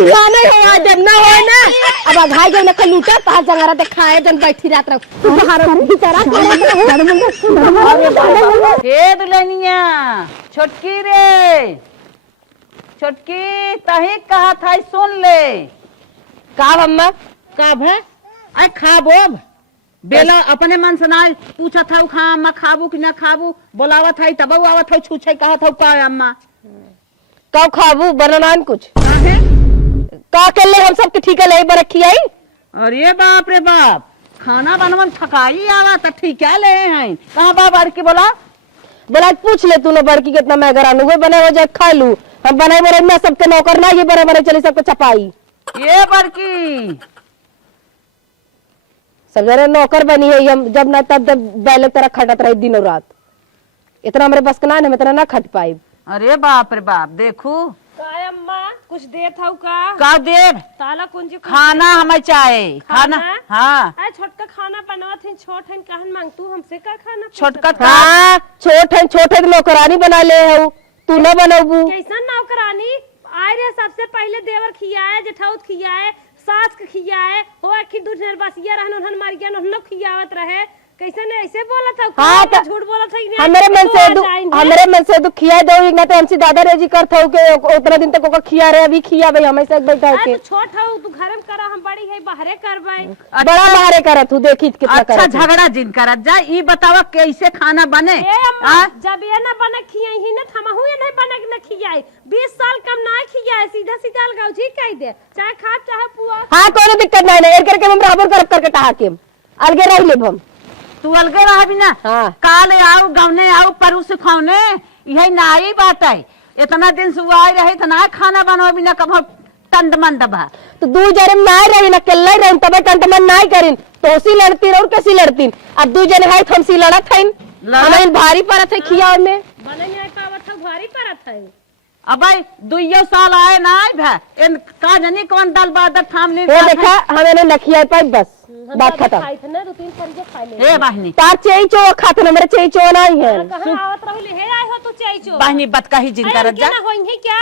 जाने हो आज ना हो ना अब भाई गई ना कल लूटा पास जंगरा ते खाए जन बैठी रात रख तू बाहर बेचारा हे दुल्हनिया छोटकी रे छोटकी तही कहा था सुन ले का अम्मा का भे आई खाबो बेला अपने मन से ना पूछा था खा अम्मा खाबू कि ना खाबू बोलावा था तब आवत था छूछे कहा था का अम्मा का खाबू बनानान कुछ काहे का कर ले हम सब के ठीक है ले बरखी आई अरे बाप रे बाप खाना बनवन थकाई आवा तो ठीक है ले हैं कहां बाप की बोला बोला पूछ ले तूने बड़की कितना मैं घरानू हुए बने हो जाए खा लू हम बने बड़े मैं सबके नौकर ना ये बड़े बड़े चली सबको चपाई ये बड़की सब जरा नौकर बनी है हम जब ना तब बैले तरह खटत रही दिनों रात इतना हमारे बस का ना है इतना ना खट पाई अरे बाप रे बाप देखू अम्मा कुछ देर था का देव ताला कुंजी खाना हमें चाहे खाना हाँ अरे छोटका खाना बनवा थे छोट है कहन मांग तू हमसे का खाना छोटका हाँ छोटे नौकरानी बना ले हो तू न बनबू कैसा नौकरानी आए रे सबसे पहले देवर खियाए जेठाउत खियाए सास के खियाए हो कि दूध बसिया रहन उन्हन मर गया उन्हन खियावत रहे कैसे ने ऐसे बोला था हाँ तो झूठ बोला था हमारे मन से तू खिया दो ना तो हमसे दादा रेजी करत हो के उतना दिन तक ओका खिया रहे अभी खिया भाई हमेशा एक बैठा के तू छोट हो तू घर में करा हम बड़ी है बाहरे करबाई बड़ा बाहरे करत तू देखी कितना अच्छा झगड़ा जिन करत जा ई बतावा कैसे खाना बने ए अम्मा जब ये ना बने खियाई ही ना थमहु ये नहीं बने ना खियाई 20 साल कम ना खियाए सीधा सीधा लगाओ ठीक कह दे चाहे खा चाहे पुआ हां कोनो दिक्कत नहीं है करके हम बराबर करके टहा के अलगे रह लेब हम तू अलगे रह भी ना हाँ। काल आओ गवने आओ परू से खाने यही नाई बात है इतना दिन से आई रहे इतना खाना बनवा भी ना कब टंड मंड बा तो दू जने ना रही ना कल्ला रही तब टंट मन ना करिन तो उसी लड़ती और कैसी लड़ती अब दू जने है हमसी लड़त है हमें भारी पड़त है खिया में बने नहीं पावत है भारी पड़त है अब भाई 2 साल आए ना आए भै इन का जनी कौन दाल बादर थाम ले ये देखा हमें ने नखिया पाई बस बात खत्म खाई थे ना 2-3 फरिया खा ले हे बहनी तार चेई चो खाते ना मेरे चेई चो नहीं है कहां आवत रहली हे आए हो तू चाइचो बहनी बतका ही जिन करत जा ना होई क्या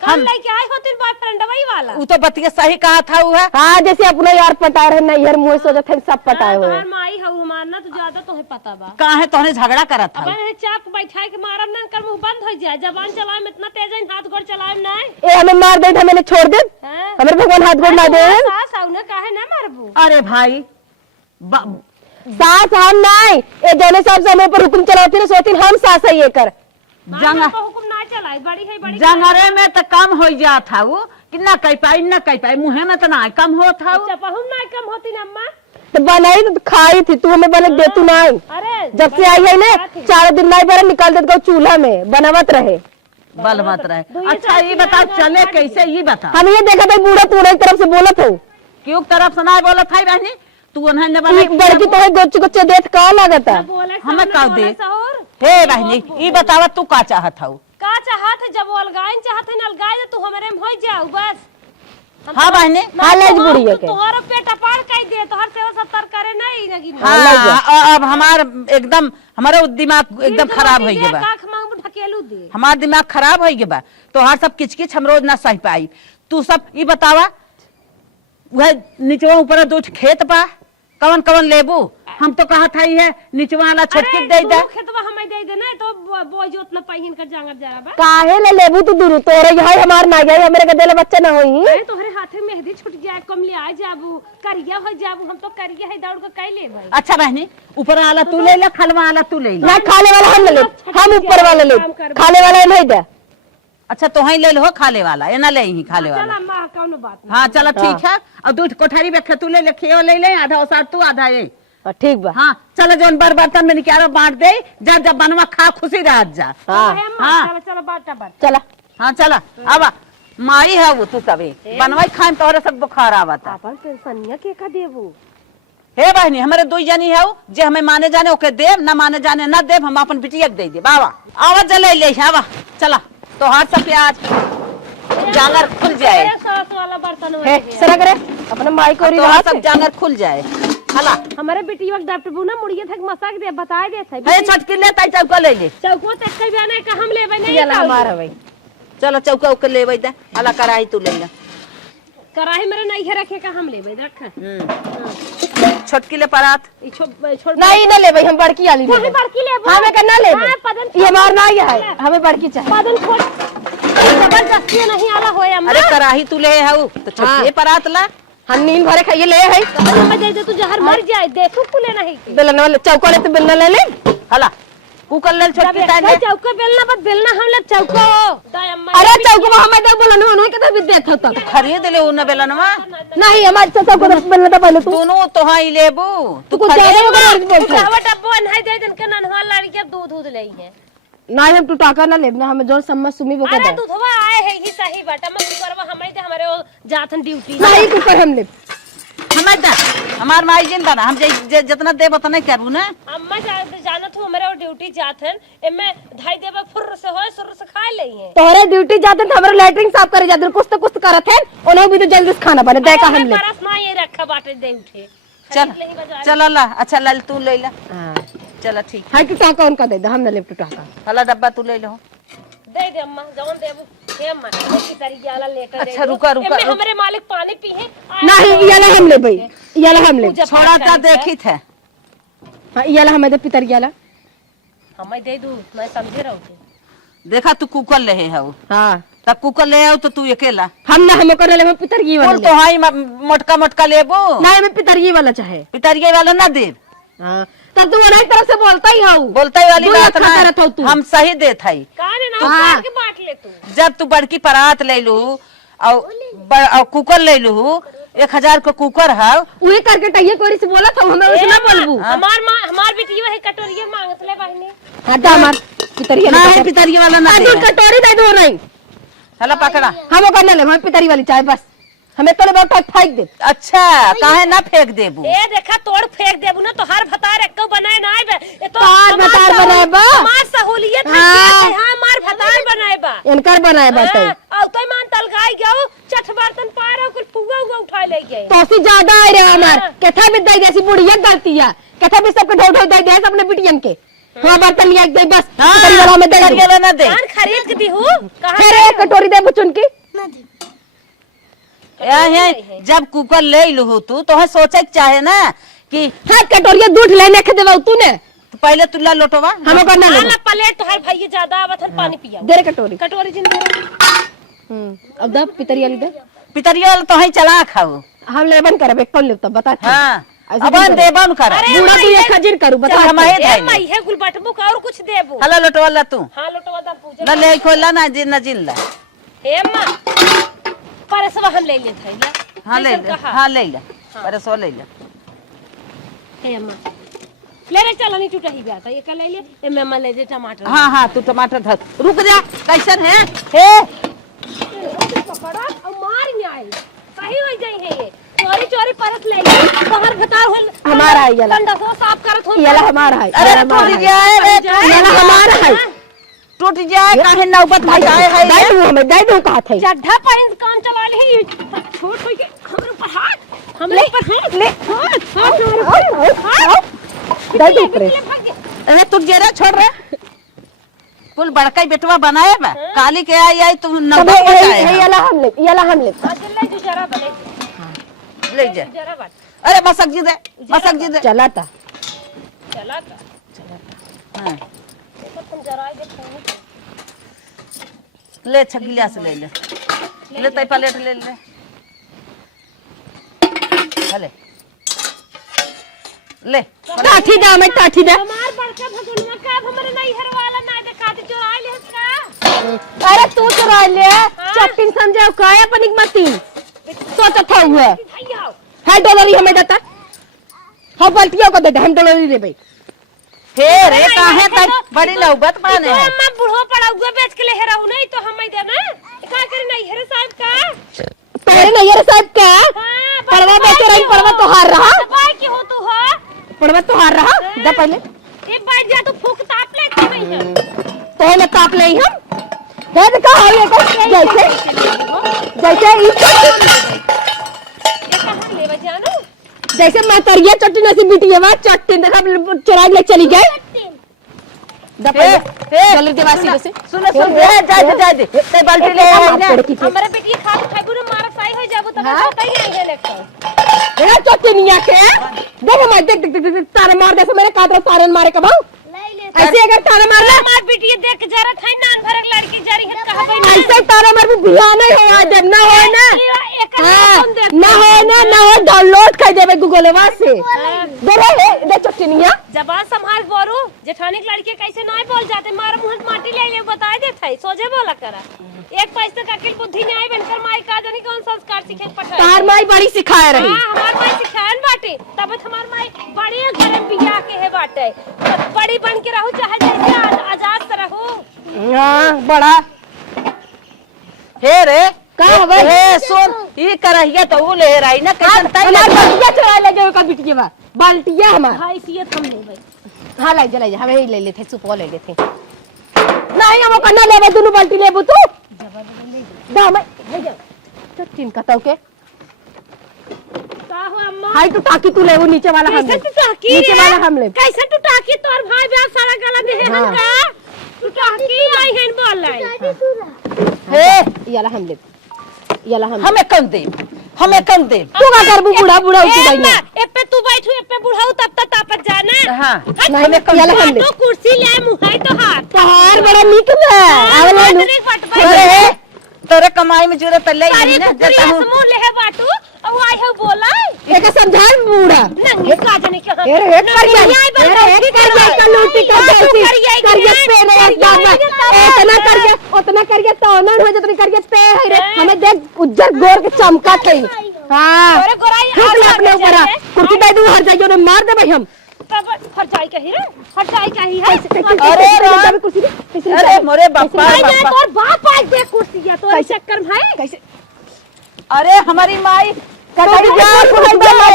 कल लेके आए हो तेरे बॉयफ्रेंड वही वाला वो तो बतिया सही कहा था वो है हां जैसे अपना यार पटाए रहे नहीं यार मुंह सोचत है सब पटाए हुए तोहर माई हौ हमार ना तो ज्यादा तोहे पता बा कहां है तोने झगड़ा करत था अब ये चाप बैठाए के मारम ना कर मुंह बंद हो जाए जबान चलाए में इतना तेज है हाथ गोड़ चलाए में नहीं ए हमें मार दे हमें छोड़ दे हमारे भगवान हाथ गोड़ ना दे सास आउ ना काहे ना मारबू अरे भाई सास हम नहीं ए दोनों साहब समय पर हुक्म चलाती सोती हम सास है ये कर जंग हुक्म ना चलाए बड़ी है बड़ी जंगरे में तो कम हो जा था वो कि ना कह पाई मुँह में तो ना कम हो था चपहुम ना कम होती ना अम्मा तो बनाई तो खाई थी तू हमें बने दे तू नहीं अरे जब से आई है ना 4 दिन नहीं बने निकाल देते चूल्हा में बनावत रहे बल मत रहे अच्छा ये बताओ चले कैसे ये बता हम ये देखा था बूढ़ा तूने तरफ से बोला था क्यों तरफ से ना बोला था बहनी तू उन्हें बड़की तो है गोच गोच देख का लागत है हमें का दे हे बहनी ये बतावा तू का चाहत हूँ का चाहत है जब अलगाइन चाहत है न अलगाए तू हमारे में हो जाओ बस हाँ बहनी हालाज बुढ़ी है तोहरा पेट अपार कह दे तोहर सेवा सत्तर करे नहीं नगी हाँ अब हमार एकदम हमारा दिमाग एकदम खराब हो गया काख मांग ढकेलू दे हमार दिमाग खराब हो गया तो हर सब किचकिच हम रोज ना सह पाई तू सब ये बतावा वह नीचवा ऊपर 2 खेत बा कवन कवन लेबू हम तो कहा था है नीचवा वाला छटकी दे दे खेतवा हमें दे दे ना तो बोझ उतना पहिन कर जांगर जरा बा काहे ले लेबू तू दूर तोरे यही हमार ना गई मेरे गदेले बच्चे ना होई अरे तोहरे हाथे मेहंदी छूट जाए कमली आ जाबू करिया हो जाबू हम तो करिया है दौड़ के कई लेबै अच्छा बहनी ऊपर वाला तू ले ले खलवा वाला तू ले ले ना खाने वाला हम ले हम ऊपर वाला ले खाने वाला नहीं दे अच्छा तो ही ले लो खाले वाला ये ना ले ही खाले वाला चल अम्मा कौनो बात नहीं हाँ चलो ठीक है और 2 कोठारी में तू ले ले खेओ ले ले आधा ओसार तू आधा ये ठीक बा हाँ चलो जोन बर्तन में निकालो बांट दे जब जब बनवा खा खुशी रह जा हां चलो बाटा बाटा चला हाँ चला अब माई है वो तू कभी बनवाई खाए तोहरे सब बुखार आवता अपन पेंशनिया के का देबू हे बहनी हमारे 2 जनी है जे हमें माने जाने ओके देव ना माने जाने ना देव हम अपन बिटिया दे दे बाबा आवा जले ले आवा चला तो हाथ से प्याज जांगर खुल जाए सास वाला बर्तन है सरा करे अपने माई को तो हाथ सब जांगर खुल जाए हला हमारे बेटिया डॉक्टर बुना मुड़िए थक मसाक दे बताए दे सही हे छटकी ले ताई चौका ले ले चौको तक के बयाने का हम लेबै नहीं चला हमारा भाई चलो चौका उके लेबै दे हला कराई तू ले ले कराही मेरे नहीं है रखे का हम लेबे रख। छोटकी ले परात ई छोड़ नहीं ना ले भाई, हम बड़की वाली नहीं लेबे। बड़की लेबो। हमें करना ले हाँ, पदन ये हमार ना है, हमें बड़की चाहिए। पदन छोड़ जबरदस्ती नहीं आला होए अम्मा। अरे कराही तू ले हाउ तो छोटकी परात ला। हम नींद भरे खाइए ले है मैं दे दे तू जहर मर जाए देखू कुले नहीं के। बेलना वाले चौका ले तो बेलना ले ले। हला कुकर ले छोटकी तान ले। चौका बेलना बस बेलना हम लोग चौको दाय अम्मा। अरे चौका हमें तो बोलना नहीं के तो देख होता खरीद ले उन बेलनवा। नहीं हमारे चौका को बेलना तो पहले तू तूनो तो हाई लेबू तू कुछ ज्यादा वगैरह बोल तू कहवा डब्बो नहीं दे दिन के ननवा लड़के दूध लई है। नहीं हम टूटाका ना लेबना, हमें जोर सम्मत सुमी बोके अरे दे। दूधवा आए है ही सही बाटा मैं करवा हमरे दे हमरे जाथन ड्यूटी। नहीं कुकर हम ले हमार दा हमार माई जिंदा ना हम जितना देब उतना करबू ना। अम्मा जानत हो हमरे ड्यूटी जाथन एमे धाई देबा फुर से होय सुर से खा लई है। तोरे ड्यूटी जाते थे हमारे लैट्रिन साफ करे जाते कुछ तो कुछ करत है उन्हें भी तो जल्दी से खाना बने दे का हम ले। बरस ना ये रखा बाटे दे उठे चल चल ला अच्छा लाल तू ले ला। चल ठीक हां टूटाका उनका दे दे, हम ना ले टूटाका। हला डब्बा तू ले लो दे दे अम्मा जवन देबू हे अम्मा की तरीके वाला लेटर अच्छा रुका रुका एमे हमरे मालिक पानी पीहे नहीं ये ला हम ले भाई, ये ला हम ले छोड़ा का देखी थे। हां ये ला हमें दे पितर ये ला हमें दे दू मैं समझे रहू देखा तू कुकर ले है हां तब कुकर ले आओ तो तू अकेला हम ना हम कर ले हम पितर ये बोल वाला तो हाई मोटका मोटका लेबू नहीं हमें पितर ये वाला चाहे। पितरिये वाला ना दे। हां तब तू नहीं तरफ से बोलता ही हाउ बोलते वाली दो बात अच्छा करत हो ना तू। हम सही देत हई। काने ना काट के बांट ले तू। जब तू बड़की परात ले लू और कुकर ले लू 1000 का कुकर है उहे करके टइये कोरी से बोला था हमें उसना बोलबू। हमार मां हमार बेटी वही कटोरिया मांगत ले बहने। हां दा हमार पितरिया ना है पितरिये वाला ना दूध दे। कटोरी दे दो नहीं हला पकड़ा हम करना ले हमें पितरी वाली चाहे बस हमें तो बहुत फेंक दे। अच्छा काहे ना फेंक देबू। ए देखा तोड़ फेंक देबू ना तो हर भतार एक बनाए ना आइबे ए तो तार भतार बनाएबा। हमार सहूलियत है हाँ। हां हमार भतार बनाएबा इनकर बनाए बाटे औ तो मान तलगाई गयो चठ बर्तन पारो कुल पुआ हुआ उठा ले गए तो सी ज्यादा आ रे हमार केथा भी दे जैसी बुढ़िया गलती है केथा भी सबके ढो ढो दे दे अपने बिटियन के। हां बर्तन लिया दे बस पितरी वाला में दे पितरिये वाला ना दे। कान खरीद के दी हूं कहां फिर एक कटोरी दे बुचुन की। है जब कुकर ले लू तू तो सोचे चाहे ना कि हां कटोरिया दूध लेने के देबा तूने तो पहले तुला लोटवा हम करना ले ना प्लेट तो हर भाई ज्यादा आवत है पानी पिया दे रे कटोरी। कटोरी जिन दे अब दा पितरी वाली दे पितरिये वाला तो है चला खाओ हम लेबन करब एक कौन लेब बता। हाँ ऐसे अब नहीं देबन कर बूढ़ा तू ये खजीर करू बता। चल हम आए ए मई है गुल बटबू का और कुछ देबू। हला लोटवाला तू हां लोटवा दा पूजा ना ले खोला ना जिन ना जिन ला। ए अम्मा पर सब हम ले ले थैला हाँ ले ले हाँ ले ले अरे सो ले ले। ए अम्मा ले ले चल नहीं टूटा ही गया था ये कल ले ले ए मम्मा ले दे टमाटर। हाँ हाँ तू टमाटर धर रुक जा कैसन है हे पकड़ा और मार नहीं आई सही हो जाई है ये चोरी चोरी परत ले ले बाहर बता हो हमारा है ये ला। कंडा को साफ करत हो ये ला हमारा है। अरे टूट जाए रे ये ला हमारा है। टूट जाए काहे नौबत भाई आए है दे दू हमें दे दू कहा थे चड्ढा पाइन काम चला ले छोड़ कोई के हमरे ऊपर हाथ हमरे ऊपर हाथ ले दे दू ऊपर। अरे तू जरा छोड़ रे कुल बड़का बेटवा बनाए बा काली के आई आई तू तब नौबत बताए ये ला हम ले ये ला हम ले ले जो जरा बने ले जा जरा बात अरे मसक जी दे चला था चला था हाँ देखो तुम जरा आई देखो ले छगिलिया से ले ले तई प्लेट ले ले हले ले टाठी दा मैं टाठी दा। हमार बड़का भगवान का हमरे नहीं हरवाला ना देखा जो आई ले का अरे तू चुरा ले चट्टिन समझाओ का अपन मती सोचा था हुआ भैया है डॉलर हमें देता हम पलटियों को देते हम डॉलर ले भाई। फिर रे काहे तक बड़ी नौबत माने है अम्मा बूढ़ो पड़ा हुआ बेच के ले हेराऊ नहीं तो हम ही देना का करे नहीं हेरे साहब का पहले नहीं यार साहब का हां पड़वा बेचे रही पड़वा तो हार रहा भाई की हो तू हो पड़वा तो हार रहा जा पहले ये बैठ जा तू फूक ताप ले तू नहीं है तो मैं ताप ले हम है तो का है ये जैसे जैसे ये कहां ले बजाना जैसे मैं तरिया चट्टी नसी बिटी है चट्टी देखा चुरा ले चली गए जल्दी देवासी से सुनो सुन जा दे ते बाल्टी ले हमारे बेटी खा खाइबू ना मारा साई हो जाबू तब बताई आएंगे लेकर ए चोटिनिया के देख मैं देख तारे मार दे मेरे कादर तारे मारे का भाऊ ऐसे अगर तारे मारना मार बेटी देख जरा थाई नान भरक लड़की जारी है कहां भाई ऐसे तारे मार भी बिया नहीं हो जब ना हो ना ना हो डाउनलोड कर देबे गूगलवा से दे चोटिनिया जबान संभाल बोरू जेठानी की लड़की कैसे नहीं बोल जाते मार मुंह माटी ले ले बता दे थाई सोचे बोला करा एक पैसे का अकल बुद्धि नहीं आई बनकर माई का जानी कौन संस्कार सीखे पठाई तार माई बड़ी सिखाए रही हां हमार माई सिखान बाटे तब हमार माई बड़ी घर में बिया के है बाटे बड़ी बन के रहू चाहे जैसे आजाद से रहू हां बड़ा हे रे का हवे हे सुन ई करहिया तो वो ले रही ना कैसन तई हमार बाल्टिया चुरा ले जाओ का बिटिया बा बाल्टिया हमार हैसियत हम ले भाई हां ले जा हमें ही ले लेते सुपो ले लेते नहीं हम कन्ना लेबे दोनों बाल्टी लेबू तू दा मैं ले जा चट्टिन कताऊ के का हो अम्मा हाय तू ताकी तू लेबू नीचे वाला हम कैसे तू टाकी नीचे वाला हम ले कैसे तू टाकी तोर भाई ब्याह सारा गला दे है हमका तू टाकी आई हेन बोल लाई हे याला हम ले याला हम हमें कम दे तू का करबू बूढ़ा बूढ़ा उठी ए गई ना एपे तू बैठू एपे बुढ़ाऊ तब तक तापत जाना हां नहीं याला हम ले तो कुर्सी ले मुहाई तो हाथ तोहार बड़ा नीक बा आवला नु अरे तोरे कमाई में जरूरत ले सारी ना कुकुरी जता हूं समूह ले है बाटू अब आई है बोला एक समझाल बूढ़ा नंगी का जाने के अरे एक कर जा कर लूटी कर जैसी कर जे पे रे बाबा इतना कर जे उतना कर जे तो ना हो जतनी कर जे पे है रे हमें देख उज्जर गोर के चमका थई हां अरे गोराई अपने ऊपर कुर्सी दे दू हर जाइयो ने मार दे भाई हम तब हट जाई कही रे हट जाई कही है अरे कुर्सी दे अरे मोरे बापा भाई मैं तोर बाप आज दे कुर्सी है तोर चक्कर भाई कैसे अरे हमारी माई कतई जान को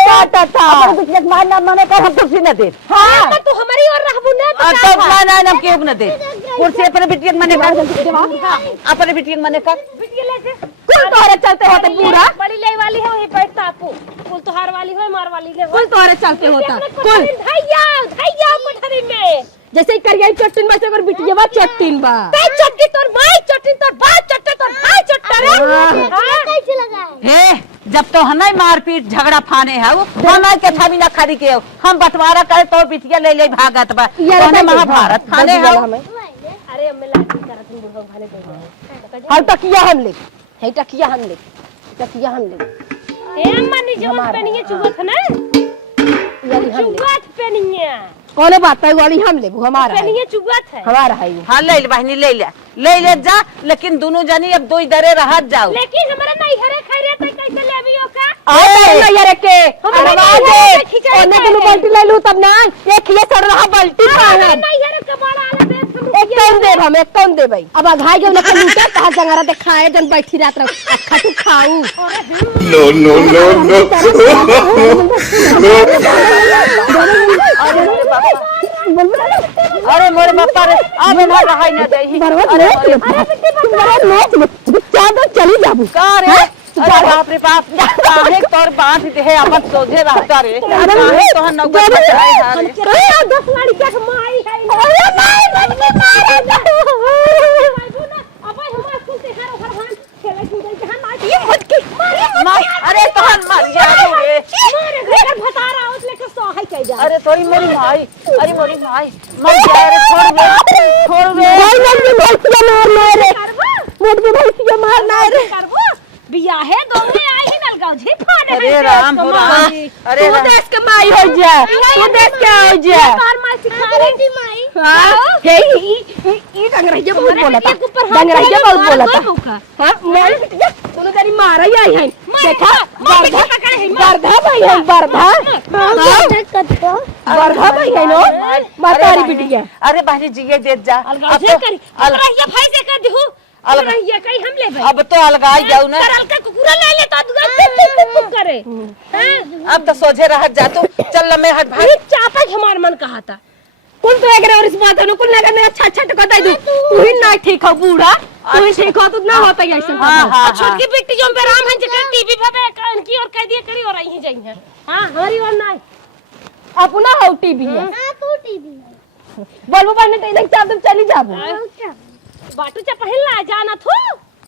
काटा था अपन कुछ एक मार ना माने कर हम कुर्सी न दे हां तो तू हमारी और रहबू ना तो तो ना के न दे कुर्सी अपने बिटिया मने कर अपने बिटिया मने कर बिटिया ले जे कुल तोरे चलते होते बूढ़ा बड़ी ले वाली है वही बैठता आपू कुल तोहार वाली है मार वाली ले कुल तोरे चलते होता कुल धैया कोठरी में जैसे करिया चट्टिन में से अगर बिटिया बा चट्टिन बा ते चट्टी तोर माई चट्टी तोर बाप चट्टी तोर भाई चट्टा रे कैसे लगा हे जब तो हमें मारपीट झगड़ा फाने है वो हमारे के था भी ना खड़ी के हम बंटवारा करे तो बिटिया ले ले भागत बा तो महाभारत फाने है अरे अम्मे लाठी करत हम बुढ़ो भाने दे हर तकिया हम ले है तकिया हम ले ए अम्मा नी जवन पेनिए चुगत ना यानी हम ले चुगत पेनिए कौन बात है वाली हम ले हमारा है पेनिए चुगत है हमारा है हां ले ले बहनी ले ले जा लेकिन दोनों जनी अब दो इधरे रहत जाओ लेकिन हमरा नहीं हरे खैरे त कैसे लेबियो का अरे यार के हमारे आवाज नहीं है है, खिंचाई ओने है। के बाल्टी ले लूं तब ना एक ये सड़ रहा बाल्टी पागल नहीं हरे कबाड़ा आला देख एक कौन दे भाई अब घाई के उन्हें लूटा कहा जंगारा दिखाए जन बैठी रात रख अखा तू खाऊ अरे मोरे बापा रे अब ना रहाई ना दही चादर चली जाबू का रे अरे बाप रे बाप काहे तोर बांध दे है अपन सोझे रहता रे काहे तो नौबत चढ़ाए हारे 10 लड़कियां के माई है अरे माई मारे अबे हमार सुनते हर भगवान खेले कूदे के हम आज ये मत की मार अरे तोहन मर जा रे मारे घर भतारा उस लेके सोहाई कह जा अरे तोरी मेरी माई अरे मोरी माई मर जा रे छोड़ दे भाई मन भैंसिया मारना रे मोट में भैंसिया मारना रे करबो बिया है दोनों आई ही नलगांव जी फाड़े अरे राम हो राम अरे तू देश के माई हो जा तू देश के हो जा बार माई सिखा रही माई हां हे ई डंगरैया बहुत बोला था डंगरैया बहुत बोला था हां मोर बिटिया तूने तेरी मारा ही आई है देखा बरधा भाई है बरधा बरधा भाई है नो मातारी बिटिया अरे बहनी जिए दे जा अलगाव से करी अलगाव भाई से कर दिहु अलगाव कहीं हम ले भाई अब तो अलगाई जाऊ ना करल का कुकुरा ले ले तो दुआ करे हैं अब तो सोझे रह जा तू चल मैं हट भाई ये चापा हमार मन कहा था कुल तो एक और इस बात है कुल लगा मैं अच्छा अच्छा टका दे तू ही ना ठीक हो बूढ़ा तू ही ठीक हो तो ना होता है ऐसा हां हां छोटकी बेटी जो पे राम है जकर टीवी पे कान की और कह दिए करी और आई ही जाई है हां हमारी और ना अपना हो टीवी है हां तू टीवी बोलबो बनने तो इधर चाप तुम चली जाबो बाटू चा पहिल ला जाना थू